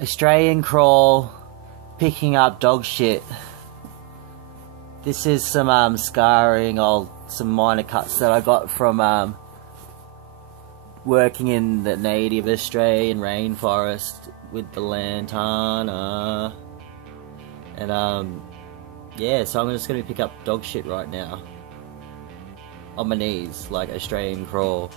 Australian crawl, picking up dog shit. This is some scarring, some minor cuts that I got from working in the native Australian rainforest with the lantana. And yeah, so I'm just gonna pick up dog shit right now. On my knees, like Australian crawl.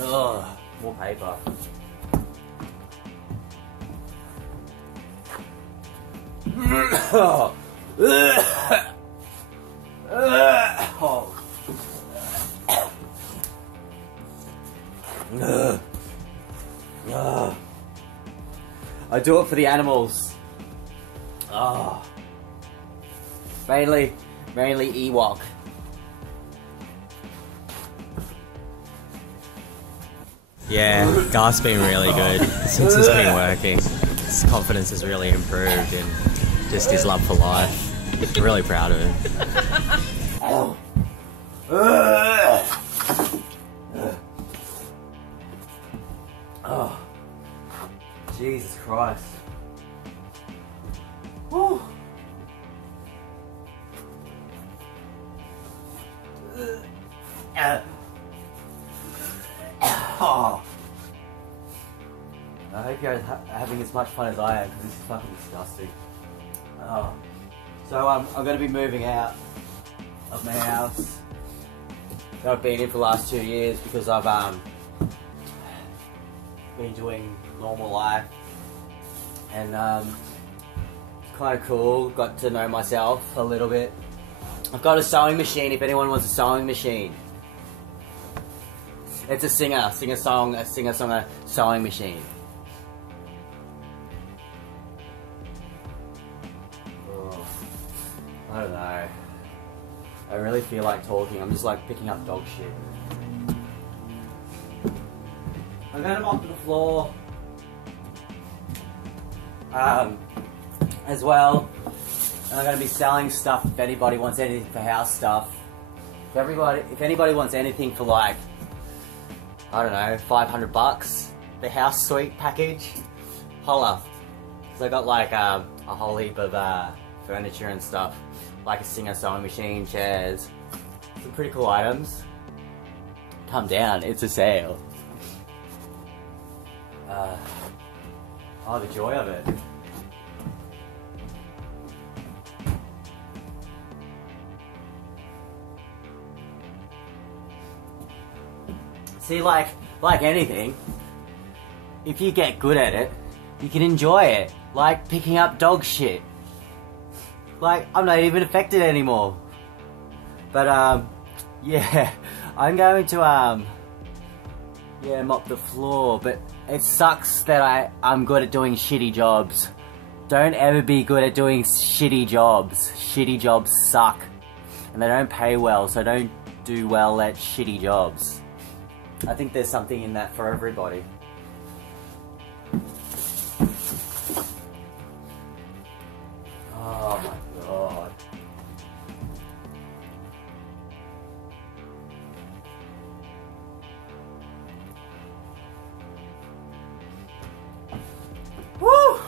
Ugh, more paper. Oh. I do it for the animals. Oh. Mainly Ewok. Yeah, Garth's been really good since he's been working. His confidence has really improved and just his love for life. I'm really proud of him. Oh, Jesus Christ. Woo. Oh. I hope you're having as much fun as I am, because this is fucking disgusting. Oh. So I'm going to be moving out of my house that I've been in for the last 2 years, because I've been doing normal life, and kind of cool, got to know myself a little bit. I've got a sewing machine if anyone wants a sewing machine. It's a singer-songer sewing machine. Oh, I don't know. I really feel like talking. I'm just like picking up dog shit. I'm gonna mop the floor. As well. And I'm gonna be selling stuff if anybody wants anything for house stuff. If anybody wants anything for like, I don't know, $500, the house suite package, holla. So I got like a whole heap of furniture and stuff, like a Singer sewing machine, chairs, some pretty cool items. Come down, it's a sale. Oh, the joy of it. See, like anything, if you get good at it, you can enjoy it. Like picking up dog shit. Like, I'm not even affected anymore. But, yeah, I'm going to, yeah, mop the floor, but it sucks that I'm good at doing shitty jobs. Don't ever be good at doing shitty jobs. Shitty jobs suck. And they don't pay well, so don't do well at shitty jobs. I think there's something in that for everybody. Oh my god. Woo!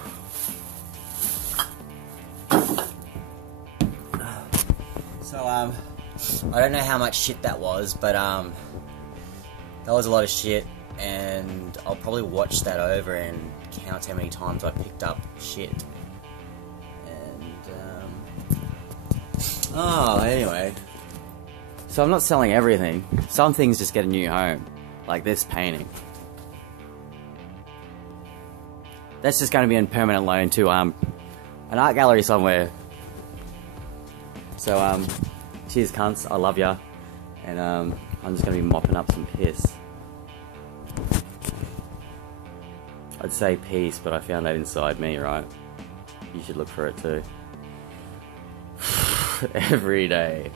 So, I don't know how much shit that was, but, that was a lot of shit, and I'll probably watch that over and count how many times I picked up shit. And, oh, anyway. So I'm not selling everything. Some things just get a new home. Like this painting. That's just going to be in permanent loan to, an art gallery somewhere. So, cheers cunts, I love ya. And, I'm just going to be mopping up some piss. I'd say peace, but I found that inside me, right? You should look for it too. Every day.